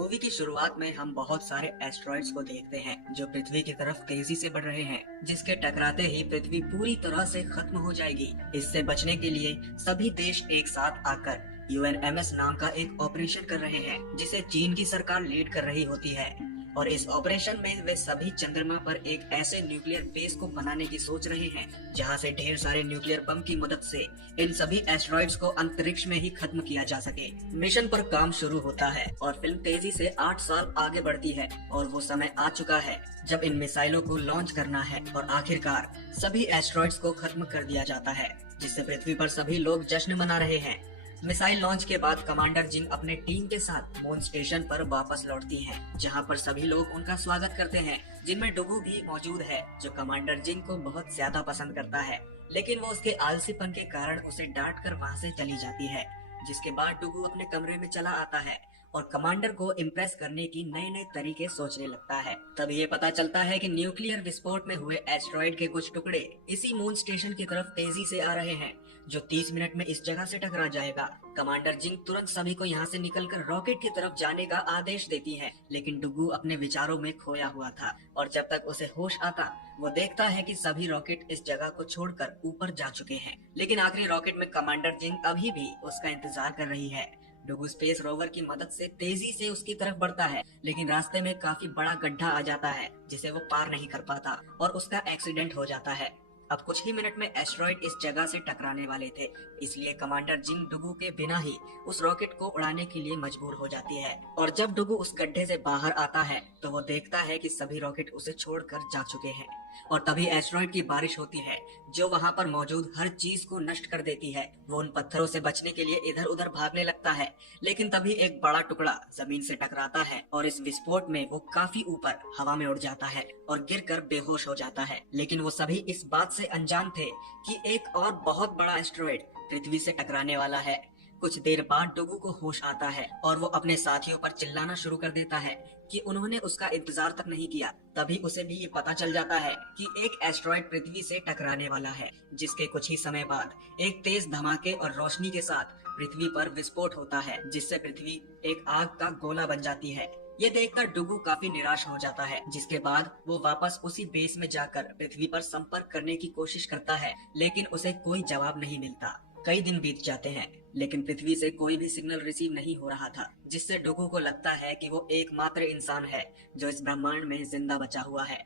Movie की शुरुआत में हम बहुत सारे एस्ट्रॉइड्स को देखते हैं जो पृथ्वी की तरफ तेजी से बढ़ रहे हैं, जिसके टकराते ही पृथ्वी पूरी तरह से खत्म हो जाएगी। इससे बचने के लिए सभी देश एक साथ आकर UNMS नाम का एक ऑपरेशन कर रहे हैं, जिसे चीन की सरकार लीड कर रही होती है। और इस ऑपरेशन में वे सभी चंद्रमा पर एक ऐसे न्यूक्लियर बेस को बनाने की सोच रहे हैं जहां से ढेर सारे न्यूक्लियर बम की मदद से इन सभी एस्ट्रॉइड्स को अंतरिक्ष में ही खत्म किया जा सके। मिशन पर काम शुरू होता है और फिल्म तेजी से 8 साल आगे बढ़ती है और वो समय आ चुका है जब इन मिसाइलों को लॉन्च करना है और आखिरकार सभी एस्ट्रॉइड्स को खत्म कर दिया जाता है, जिससे पृथ्वी पर सभी लोग जश्न मना रहे हैं। मिसाइल लॉन्च के बाद कमांडर जिंग अपने टीम के साथ मून स्टेशन पर वापस लौटती हैं, जहां पर सभी लोग उनका स्वागत करते हैं, जिनमें डुगू भी मौजूद है जो कमांडर जिंग को बहुत ज्यादा पसंद करता है। लेकिन वो उसके आलसीपन के कारण उसे डांट कर वहाँ से चली जाती है, जिसके बाद डुगू अपने कमरे में चला आता है और कमांडर को इम्प्रेस करने की नए नए तरीके सोचने लगता है। तब ये पता चलता है कि न्यूक्लियर विस्फोट में हुए एस्ट्रॉइड के कुछ टुकड़े इसी मून स्टेशन की तरफ तेजी से आ रहे हैं, जो 30 मिनट में इस जगह से टकरा जाएगा। कमांडर जिंग तुरंत सभी को यहाँ से निकलकर रॉकेट की तरफ जाने का आदेश देती है, लेकिन डुगू अपने विचारों में खोया हुआ था और जब तक उसे होश आता वो देखता है कि सभी रॉकेट इस जगह को छोड़कर ऊपर जा चुके हैं। लेकिन आखिरी रॉकेट में कमांडर जिंग अभी भी उसका इंतजार कर रही है। डुगू स्पेस रोवर की मदद से तेजी से उसकी तरफ बढ़ता है, लेकिन रास्ते में काफी बड़ा गड्ढा आ जाता है जिसे वो पार नहीं कर पाता और उसका एक्सीडेंट हो जाता है। अब कुछ ही मिनट में एस्ट्रॉइड इस जगह से टकराने वाले थे, इसलिए कमांडर जिंग डुगू के बिना ही उस रॉकेट को उड़ाने के लिए मजबूर हो जाती है। और जब डुगू उस गड्ढे से बाहर आता है तो वो देखता है कि सभी रॉकेट उसे छोड़कर जा चुके हैं और तभी एस्ट्रॉइड की बारिश होती है जो वहाँ पर मौजूद हर चीज को नष्ट कर देती है। वो उन पत्थरों से बचने के लिए इधर उधर भागने लगता है, लेकिन तभी एक बड़ा टुकड़ा जमीन से टकराता है और इस विस्फोट में वो काफी ऊपर हवा में उड़ जाता है और गिरकर बेहोश हो जाता है। लेकिन वो सभी इस बात से अनजान थे कि एक और बहुत बड़ा एस्ट्रॉइड पृथ्वी से टकराने वाला है। कुछ देर बाद डुगू को होश आता है और वो अपने साथियों पर चिल्लाना शुरू कर देता है कि उन्होंने उसका इंतजार तक नहीं किया। तभी उसे भी ये पता चल जाता है कि एक एस्ट्रॉइड पृथ्वी से टकराने वाला है, जिसके कुछ ही समय बाद एक तेज धमाके और रोशनी के साथ पृथ्वी पर विस्फोट होता है, जिससे पृथ्वी एक आग का गोला बन जाती है। ये देखकर डुगू काफी निराश हो जाता है, जिसके बाद वो वापस उसी बेस में जाकर पृथ्वी पर संपर्क करने की कोशिश करता है, लेकिन उसे कोई जवाब नहीं मिलता। कई दिन बीत जाते हैं, लेकिन पृथ्वी से कोई भी सिग्नल रिसीव नहीं हो रहा था, जिससे डुगू को लगता है कि वो एकमात्र इंसान है जो इस ब्रह्मांड में जिंदा बचा हुआ है।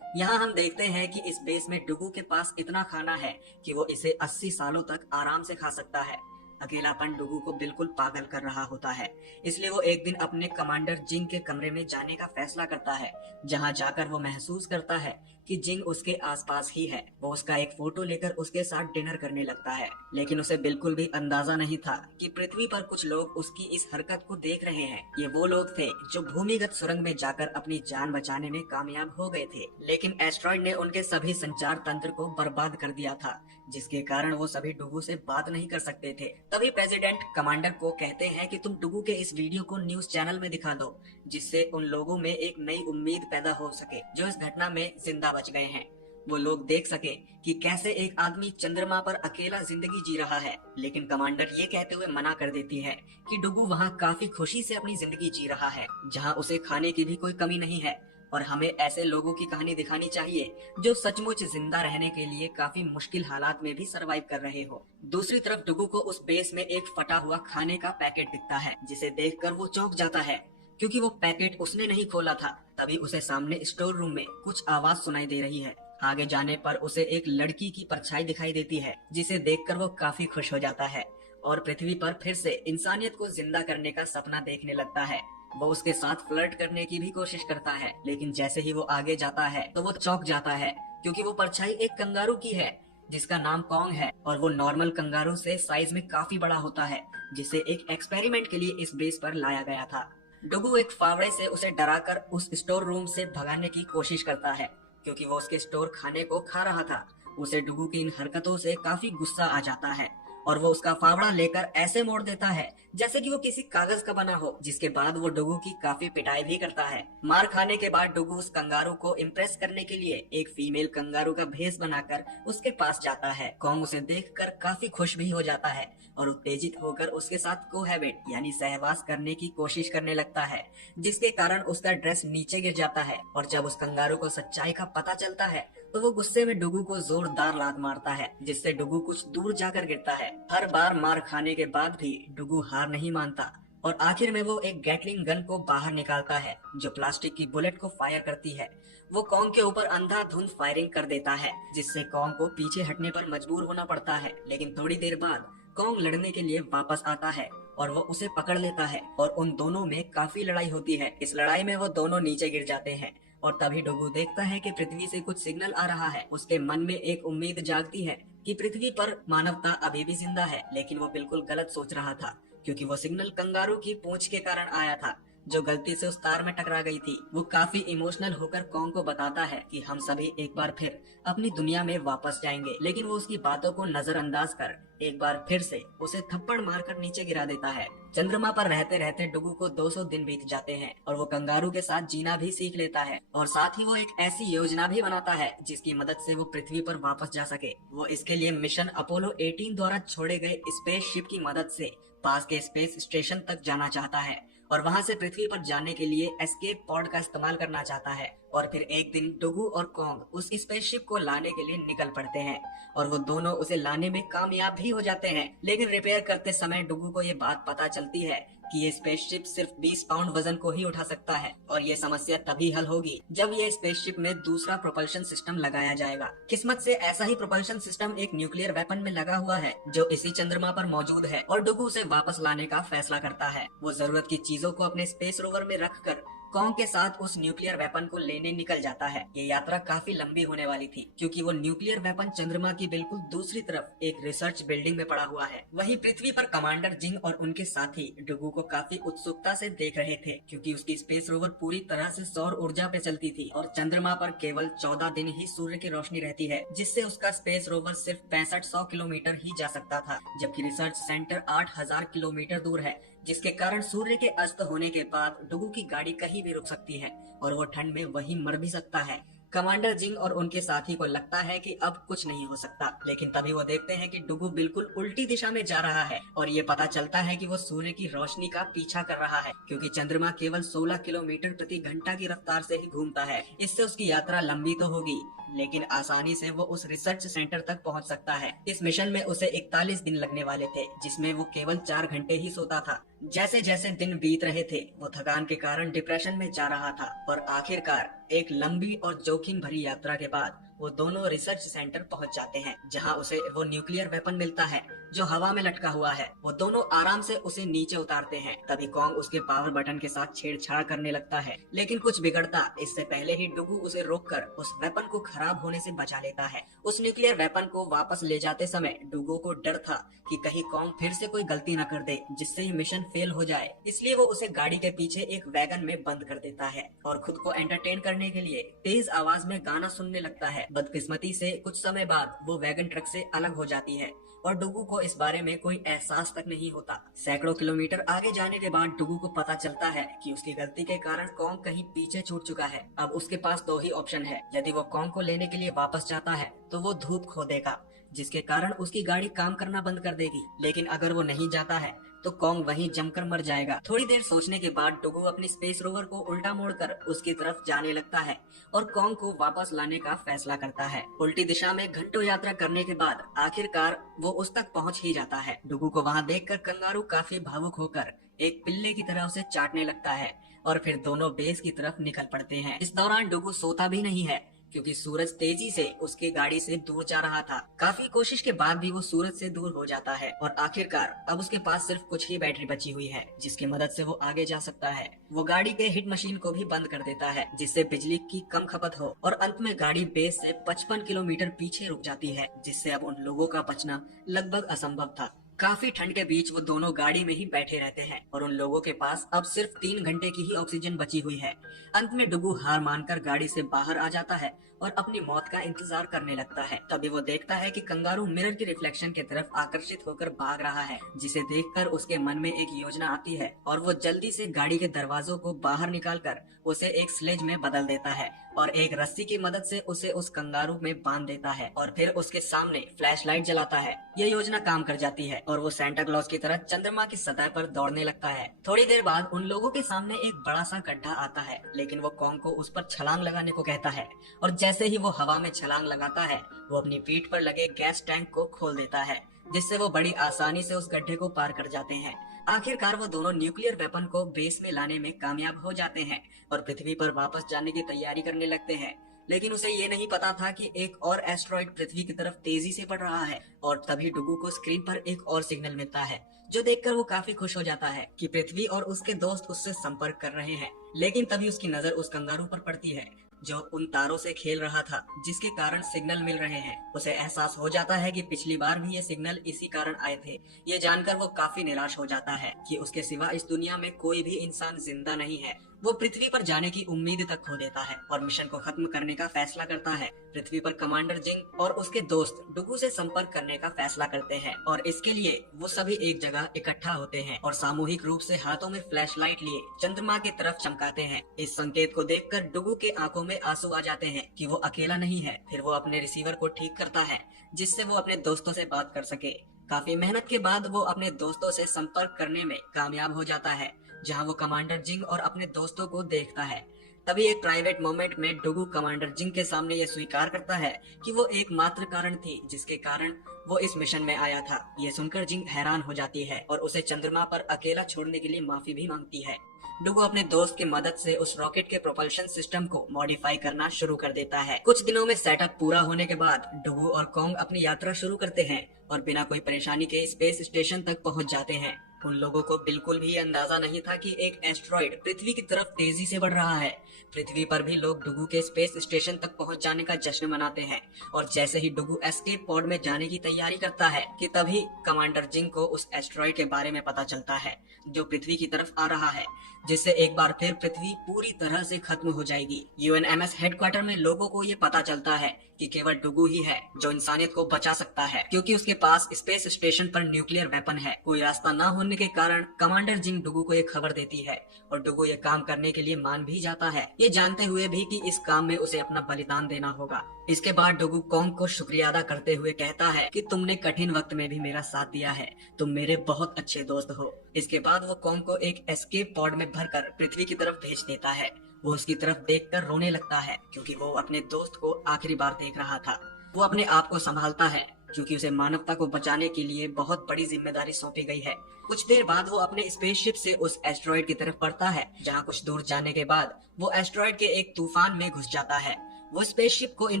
यहाँ हम देखते हैं कि इस बेस में डुगू के पास इतना खाना है कि वो इसे 80 सालों तक आराम से खा सकता है। अकेलापन डुगू को बिल्कुल पागल कर रहा होता है, इसलिए वो एक दिन अपने कमांडर जिंग के कमरे में जाने का फैसला करता है, जहाँ जाकर वो महसूस करता है कि जिंग उसके आसपास ही है। वो उसका एक फोटो लेकर उसके साथ डिनर करने लगता है, लेकिन उसे बिल्कुल भी अंदाजा नहीं था कि पृथ्वी पर कुछ लोग उसकी इस हरकत को देख रहे हैं। ये वो लोग थे जो भूमिगत सुरंग में जाकर अपनी जान बचाने में कामयाब हो गए थे, लेकिन एस्ट्रॉइड ने उनके सभी संचार तंत्र को बर्बाद कर दिया था, जिसके कारण वो सभी डुगू से बात नहीं कर सकते थे। तभी प्रेसिडेंट कमांडर को कहते हैं कि तुम डुगू के इस वीडियो को न्यूज चैनल में दिखा दो, जिससे उन लोगों में एक नई उम्मीद पैदा हो सके जो इस घटना में जिंदा बच गए हैं। वो लोग देख सके कि कैसे एक आदमी चंद्रमा पर अकेला जिंदगी जी रहा है। लेकिन कमांडर ये कहते हुए मना कर देती है कि डुगू वहाँ काफी खुशी से अपनी जिंदगी जी रहा है, जहाँ उसे खाने की भी कोई कमी नहीं है, और हमें ऐसे लोगों की कहानी दिखानी चाहिए जो सचमुच जिंदा रहने के लिए काफी मुश्किल हालात में भी सरवाइव कर रहे हो। दूसरी तरफ डुगू को उस बेस में एक फटा हुआ खाने का पैकेट दिखता है, जिसे देखकर वो चौंक जाता है क्योंकि वो पैकेट उसने नहीं खोला था। तभी उसे सामने स्टोर रूम में कुछ आवाज सुनाई दे रही है। आगे जाने पर उसे एक लड़की की परछाई दिखाई देती है, जिसे देखकर वो काफी खुश हो जाता है और पृथ्वी पर फिर से इंसानियत को जिंदा करने का सपना देखने लगता है। वो उसके साथ फ्लर्ट करने की भी कोशिश करता है, लेकिन जैसे ही वो आगे जाता है तो वो चौंक जाता है क्योंकि वो परछाई एक कंगारू की है जिसका नाम कॉन्ग है और वो नॉर्मल कंगारू से साइज में काफी बड़ा होता है, जिसे एक एक्सपेरिमेंट के लिए इस बेस पर लाया गया था। डुगू एक फावड़े से उसे डराकर उस स्टोर रूम से भगाने की कोशिश करता है क्योंकि वो उसके स्टोर खाने को खा रहा था। उसे डुगू की इन हरकतों से काफी गुस्सा आ जाता है और वो उसका फावड़ा लेकर ऐसे मोड़ देता है जैसे कि वो किसी कागज का बना हो। जिसके बाद वो डुगू की काफी पिटाई भी करता है। मार खाने के बाद डुगू उस कंगारू को इम्प्रेस करने के लिए एक फीमेल कंगारू का भेष बनाकर उसके पास जाता है। कॉन्ग उसे देखकर काफी खुश भी हो जाता है और उत्तेजित होकर उसके साथ कोहैबिट यानी सहवास करने की कोशिश करने लगता है, जिसके कारण उसका ड्रेस नीचे गिर जाता है। और जब उस कंगारू को सच्चाई का पता चलता है तो वो गुस्से में डुगू को जोरदार लात मारता है, जिससे डुगू कुछ दूर जाकर गिरता है। हर बार मार खाने के बाद भी डुगू हार नहीं मानता और आखिर में वो एक गैटलिंग गन को बाहर निकालता है जो प्लास्टिक की बुलेट को फायर करती है। वो कॉन्ग के ऊपर अंधाधुंध फायरिंग कर देता है, जिससे कॉन्ग को पीछे हटने पर मजबूर होना पड़ता है। लेकिन थोड़ी देर बाद कॉन्ग लड़ने के लिए वापस आता है और वो उसे पकड़ लेता है और उन दोनों में काफी लड़ाई होती है। इस लड़ाई में वो दोनों नीचे गिर जाते हैं और तभी डुगू देखता है कि पृथ्वी से कुछ सिग्नल आ रहा है। उसके मन में एक उम्मीद जागती है कि पृथ्वी पर मानवता अभी भी जिंदा है, लेकिन वो बिल्कुल गलत सोच रहा था, क्योंकि वो सिग्नल कंगारू की पूंछ के कारण आया था जो गलती से उस तार में टकरा गई थी। वो काफी इमोशनल होकर कॉन्ग को बताता है कि हम सभी एक बार फिर अपनी दुनिया में वापस जाएंगे, लेकिन वो उसकी बातों को नजरअंदाज कर एक बार फिर से उसे थप्पड़ मारकर नीचे गिरा देता है। चंद्रमा पर रहते रहते डुगू को 200 दिन बीत जाते हैं और वो कंगारू के साथ जीना भी सीख लेता है और साथ ही वो एक ऐसी योजना भी बनाता है जिसकी मदद से वो पृथ्वी पर वापस जा सके। वो इसके लिए मिशन अपोलो 18 द्वारा छोड़े गए स्पेसशिप की मदद से पास के स्पेस स्टेशन तक जाना चाहता है और वहां से पृथ्वी पर जाने के लिए एस्केप पॉड का इस्तेमाल करना चाहता है। और फिर एक दिन डुगू और कॉन्ग उस स्पेसशिप को लाने के लिए निकल पड़ते हैं और वो दोनों उसे लाने में कामयाब भी हो जाते हैं। लेकिन रिपेयर करते समय डुगू को ये बात पता चलती है कि ये स्पेसशिप सिर्फ 20 पाउंड वजन को ही उठा सकता है और ये समस्या तभी हल होगी जब ये स्पेसशिप में दूसरा प्रोपल्शन सिस्टम लगाया जाएगा। किस्मत से ऐसा ही प्रोपल्शन सिस्टम एक न्यूक्लियर वेपन में लगा हुआ है जो इसी चंद्रमा पर मौजूद है और डुगू उसे वापस लाने का फैसला करता है। वो जरूरत की चीजों को अपने स्पेस रोवर में रखकर कॉन्ग के साथ उस न्यूक्लियर वेपन को लेने निकल जाता है। ये यात्रा काफी लंबी होने वाली थी क्योंकि वो न्यूक्लियर वेपन चंद्रमा की बिल्कुल दूसरी तरफ एक रिसर्च बिल्डिंग में पड़ा हुआ है। वहीं पृथ्वी पर कमांडर जिंग और उनके साथी डुगू को काफी उत्सुकता से देख रहे थे क्योंकि उसकी स्पेस रोवर पूरी तरह से सौर ऊर्जा पे चलती थी और चंद्रमा पर केवल 14 दिन ही सूर्य की रोशनी रहती है, जिससे उसका स्पेस रोवर सिर्फ 6500 किलोमीटर ही जा सकता था, जबकि रिसर्च सेंटर 8000 किलोमीटर दूर है, जिसके कारण सूर्य के अस्त होने के बाद डुगू की गाड़ी कहीं भी रुक सकती है और वो ठंड में वहीं मर भी सकता है। कमांडर जिंग और उनके साथी को लगता है कि अब कुछ नहीं हो सकता, लेकिन तभी वो देखते हैं कि डुगू बिल्कुल उल्टी दिशा में जा रहा है और ये पता चलता है कि वो सूर्य की रोशनी का पीछा कर रहा है क्योंकि चंद्रमा केवल 16 किलोमीटर प्रति घंटा की रफ्तार से ही घूमता है। इससे उसकी यात्रा लंबी तो होगी लेकिन आसानी से वो उस रिसर्च सेंटर तक पहुंच सकता है। इस मिशन में उसे 41 दिन लगने वाले थे, जिसमें वो केवल 4 घंटे ही सोता था। जैसे जैसे दिन बीत रहे थे वो थकान के कारण डिप्रेशन में जा रहा था और आखिरकार एक लंबी और जोखिम भरी यात्रा के बाद वो दोनों रिसर्च सेंटर पहुंच जाते हैं, जहां उसे वो न्यूक्लियर वेपन मिलता है जो हवा में लटका हुआ है। वो दोनों आराम से उसे नीचे उतारते हैं। तभी कॉन्ग उसके पावर बटन के साथ छेड़छाड़ करने लगता है, लेकिन कुछ बिगड़ता इससे पहले ही डुगू उसे रोककर उस वेपन को खराब होने से बचा लेता है। उस न्यूक्लियर वेपन को वापस ले जाते समय डुगू को डर था कि कहीं कॉन्ग फिर से कोई गलती न कर दे जिससे ये मिशन फेल हो जाए, इसलिए वो उसे गाड़ी के पीछे एक वैगन में बंद कर देता है और खुद को एंटरटेन करने के लिए तेज आवाज में गाना सुनने लगता है। बदकिस्मती से कुछ समय बाद वो वैगन ट्रक से अलग हो जाती है और डुगू को इस बारे में कोई एहसास तक नहीं होता। सैकड़ों किलोमीटर आगे जाने के बाद डुगू को पता चलता है कि उसकी गलती के कारण कॉन्ग कहीं पीछे छूट चुका है। अब उसके पास 2 ही ऑप्शन है, यदि वो कॉन्ग को लेने के लिए वापस जाता है तो वो धूप खो देगा जिसके कारण उसकी गाड़ी काम करना बंद कर देगी, लेकिन अगर वो नहीं जाता है तो कॉन्ग वहीं जमकर मर जाएगा। थोड़ी देर सोचने के बाद डुगू अपनी स्पेस रोवर को उल्टा मोड़कर उसकी तरफ जाने लगता है और कॉन्ग को वापस लाने का फैसला करता है। उल्टी दिशा में घंटों यात्रा करने के बाद आखिरकार वो उस तक पहुंच ही जाता है। डुगू को वहां देखकर कंगारू काफी भावुक होकर एक पिल्ले की तरह उसे चाटने लगता है और फिर दोनों बेस की तरफ निकल पड़ते हैं। इस दौरान डुगू सोता भी नहीं है क्योंकि सूरज तेजी से उसकी गाड़ी से दूर जा रहा था। काफी कोशिश के बाद भी वो सूरज से दूर हो जाता है और आखिरकार अब उसके पास सिर्फ कुछ ही बैटरी बची हुई है जिसकी मदद से वो आगे जा सकता है। वो गाड़ी के हिट मशीन को भी बंद कर देता है जिससे बिजली की कम खपत हो और अंत में गाड़ी बेस से 55 किलोमीटर पीछे रुक जाती है, जिससे अब उन लोगों का बचना लगभग असंभव था। काफी ठंड के बीच वो दोनों गाड़ी में ही बैठे रहते हैं और उन लोगों के पास अब सिर्फ 3 घंटे की ही ऑक्सीजन बची हुई है। अंत में डुगू हार मानकर गाड़ी से बाहर आ जाता है और अपनी मौत का इंतजार करने लगता है। तभी वो देखता है कि कंगारू मिरर के रिफ्लेक्शन की तरफ आकर्षित होकर भाग रहा है, जिसे देखकर उसके मन में एक योजना आती है और वो जल्दी से गाड़ी के दरवाजों को बाहर निकालकर उसे एक स्लेज में बदल देता है और एक रस्सी की मदद से उसे उस कंगारू में बांध देता है और फिर उसके सामने फ्लैश लाइट जलाता है। ये योजना काम कर जाती है और वो सेंटा क्लॉज की तरह चंद्रमा की सतह पर दौड़ने लगता है। थोड़ी देर बाद उन लोगों के सामने एक बड़ा सा गड्ढा आता है, लेकिन वो कॉन्ग को उस पर छलांग लगाने को कहता है और जैसे ही वो हवा में छलांग लगाता है वो अपनी पीठ पर लगे गैस टैंक को खोल देता है, जिससे वो बड़ी आसानी से उस गड्ढे को पार कर जाते हैं। आखिरकार वो दोनों न्यूक्लियर वेपन को बेस में लाने में कामयाब हो जाते हैं और पृथ्वी पर वापस जाने की तैयारी करने लगते हैं। लेकिन उसे ये नहीं पता था कि एक और एस्ट्रॉइड पृथ्वी की तरफ तेजी से बढ़ रहा है और तभी डुगू को स्क्रीन पर एक और सिग्नल मिलता है, जो देखकर वो काफी खुश हो जाता है कि पृथ्वी और उसके दोस्त उससे संपर्क कर रहे हैं। लेकिन तभी उसकी नजर उस कंगारू पर पड़ती है जो उन तारों से खेल रहा था जिसके कारण सिग्नल मिल रहे हैं। उसे एहसास हो जाता है कि पिछली बार भी ये सिग्नल इसी कारण आए थे। ये जानकर वो काफी निराश हो जाता है कि उसके सिवा इस दुनिया में कोई भी इंसान जिंदा नहीं है। वो पृथ्वी पर जाने की उम्मीद तक खो देता है और मिशन को खत्म करने का फैसला करता है। पृथ्वी पर कमांडर जिंग और उसके दोस्त डुगू से संपर्क करने का फैसला करते हैं और इसके लिए वो सभी एक जगह इकट्ठा होते हैं और सामूहिक रूप से हाथों में फ्लैश लाइट लिए चंद्रमा की तरफ चमकाते हैं। इस संकेत को देखकर डुगू के आंखों में आंसू आ जाते हैं कि वो अकेला नहीं है। फिर वो अपने रिसीवर को ठीक करता है जिससे वो अपने दोस्तों से बात कर सके। काफी मेहनत के बाद वो अपने दोस्तों से संपर्क करने में कामयाब हो जाता है, जहां वो कमांडर जिंग और अपने दोस्तों को देखता है। तभी एक प्राइवेट मोमेंट में डुगू कमांडर जिंग के सामने ये स्वीकार करता है कि वो एकमात्र कारण थी जिसके कारण वो इस मिशन में आया था। ये सुनकर जिंग हैरान हो जाती है और उसे चंद्रमा पर अकेला छोड़ने के लिए माफी भी मांगती है। डुगू अपने दोस्त की मदद से उस रॉकेट के प्रोपल्शन सिस्टम को मॉडिफाई करना शुरू कर देता है। कुछ दिनों में सेटअप पूरा होने के बाद डुगू और कॉन्ग अपनी यात्रा शुरू करते हैं और बिना कोई परेशानी के स्पेस स्टेशन तक पहुंच जाते हैं। उन लोगों को बिल्कुल भी अंदाजा नहीं था कि एक एस्ट्रॉइड पृथ्वी की तरफ तेजी से बढ़ रहा है। पृथ्वी पर भी लोग डुगू के स्पेस स्टेशन तक पहुंच जाने का जश्न मनाते हैं और जैसे ही डुगू एस्केप पॉड में जाने की तैयारी करता है कि तभी कमांडर जिंग को उस एस्ट्रॉइड के बारे में पता चलता है जो पृथ्वी की तरफ आ रहा है, जिससे एक बार फिर पृथ्वी पूरी तरह से खत्म हो जाएगी। यूएनएमएस हेडक्वार्टर में लोगों को ये पता चलता है कि केवल डुगू ही है जो इंसानियत को बचा सकता है, क्योंकि उसके पास स्पेस स्टेशन पर न्यूक्लियर वेपन है। कोई रास्ता न होने के कारण कमांडर जिंग डुगू को ये खबर देती है और डुगू ये काम करने के लिए मान भी जाता है, ये जानते हुए भी कि इस काम में उसे अपना बलिदान देना होगा। इसके बाद डुगू कॉन्ग को शुक्रिया अदा करते हुए कहता है कि तुमने कठिन वक्त में भी मेरा साथ दिया है, तुम मेरे बहुत अच्छे दोस्त हो। इसके बाद वो कॉन्ग को एक एस्केप पॉड में भरकर पृथ्वी की तरफ भेज देता है। वो उसकी तरफ देखकर रोने लगता है क्योंकि वो अपने दोस्त को आखिरी बार देख रहा था। वो अपने आप को संभालता है क्योंकि उसे मानवता को बचाने के लिए बहुत बड़ी जिम्मेदारी सौंपी गई है। कुछ देर बाद वो अपने स्पेसशिप से उस एस्ट्रॉइड की तरफ बढ़ता है, जहाँ कुछ दूर जाने के बाद वो एस्ट्रॉइड के एक तूफान में घुस जाता है। वो स्पेसशिप को इन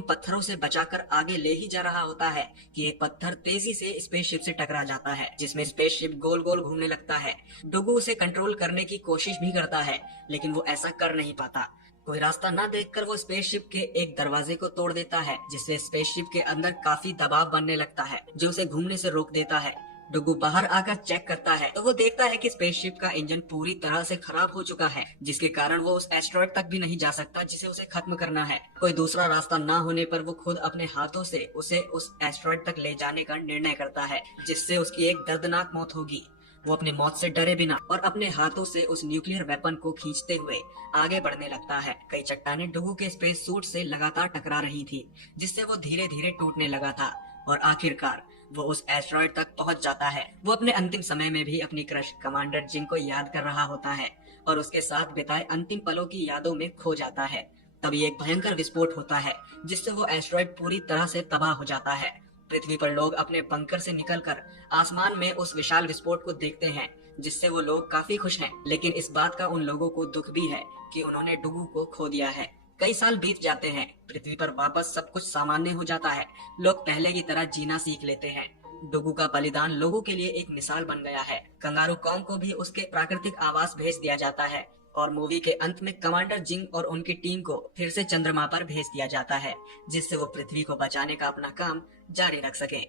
पत्थरों से बचाकर आगे ले ही जा रहा होता है कि एक पत्थर तेजी से स्पेसशिप से टकरा जाता है, जिसमें स्पेसशिप गोल गोल घूमने लगता है। डुगू उसे कंट्रोल करने की कोशिश भी करता है, लेकिन वो ऐसा कर नहीं पाता। कोई रास्ता न देखकर वो स्पेसशिप के एक दरवाजे को तोड़ देता है, जिससे स्पेसशिप के अंदर काफी दबाव बनने लगता है जो उसे घूमने से रोक देता है। डुगू बाहर आकर चेक करता है तो वो देखता है कि स्पेसशिप का इंजन पूरी तरह से खराब हो चुका है, जिसके कारण वो उस एस्ट्रॉइड तक भी नहीं जा सकता जिसे उसे खत्म करना है। कोई दूसरा रास्ता न होने पर वो खुद अपने हाथों से उसे उस एस्ट्रॉइड तक ले जाने का निर्णय करता है, जिससे उसकी एक दर्दनाक मौत होगी। वो अपनी मौत से डरे बिना और अपने हाथों से उस न्यूक्लियर वेपन को खींचते हुए आगे बढ़ने लगता है। कई चट्टानें डुगू के स्पेस सूट से लगातार टकरा रही थी, जिससे वो धीरे धीरे टूटने लगा था और आखिरकार वो उस एस्ट्रॉइड तक पहुंच जाता है। वो अपने अंतिम समय में भी अपनी क्रश कमांडर जिंग को याद कर रहा होता है और उसके साथ बिताए अंतिम पलों की यादों में खो जाता है। तभी एक भयंकर विस्फोट होता है, जिससे वो एस्ट्रॉइड पूरी तरह से तबाह हो जाता है। पृथ्वी पर लोग अपने बंकर से निकलकर आसमान में उस विशाल विस्फोट को देखते हैं, जिससे वो लोग काफी खुश हैं। लेकिन इस बात का उन लोगों को दुख भी है कि उन्होंने डुगू को खो दिया है। कई साल बीत जाते हैं, पृथ्वी पर वापस सब कुछ सामान्य हो जाता है। लोग पहले की तरह जीना सीख लेते हैं। डुगू का बलिदान लोगों के लिए एक मिसाल बन गया है। कंगारू कॉन्ग को भी उसके प्राकृतिक आवास भेज दिया जाता है और मूवी के अंत में कमांडर जिंग और उनकी टीम को फिर से चंद्रमा पर भेज दिया जाता है, जिससे वो पृथ्वी को बचाने का अपना काम जारी रख सके।